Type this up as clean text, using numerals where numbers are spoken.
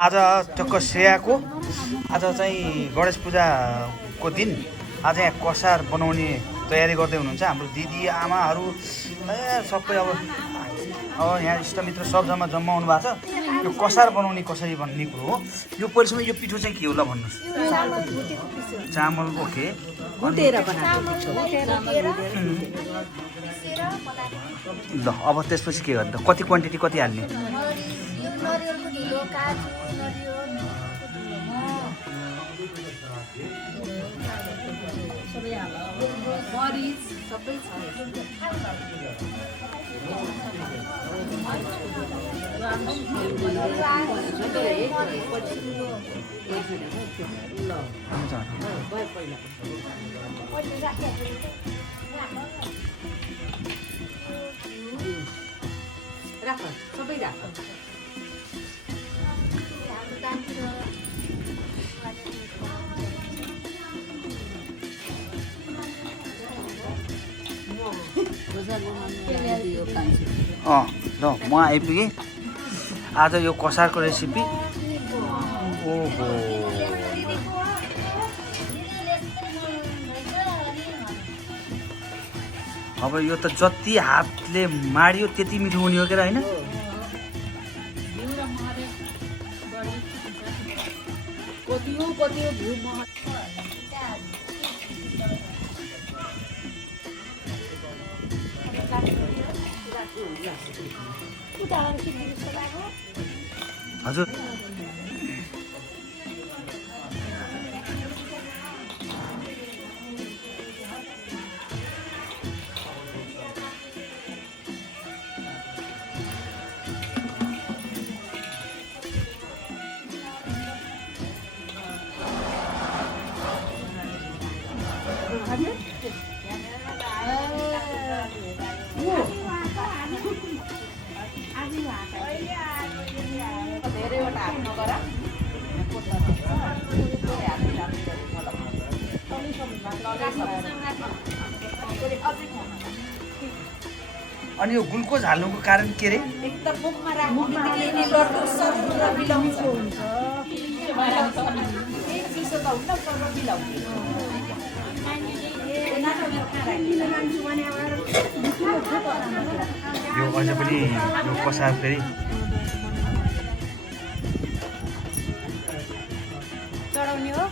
आज टक्क श्रेयाको आज चाहिँ गणेश पूजाको दिन आज यहाँ कसार बनाउने तयारी गर्दै हुनुहुन्छ हाम्रो दिदी आमाहरू सबै अब यहाँ इष्टमित्र सब जम्मा आउनु भएको छ। यो कसार बनाउने कसरी भन्ने कुरो हो। यो पहिलेसम्म यो पिठो चाहिँ के हो ल भन्नुहोस्। चामलको के ल अब त्यसपछि के गर्ने कति क्वान्टिटी कति हाल्ने राख सबै राख ल म आइपुगेँ। आज यो कसारको रेसिपी ओहो अब यो त जति हातले माडियो त्यति मिठो हुने हो के होइन। हजुर अनि यो ग्लुकोज हाल्नुको कारण के रे? यो अझ पनि यो कसार फेरि चढाउने हो।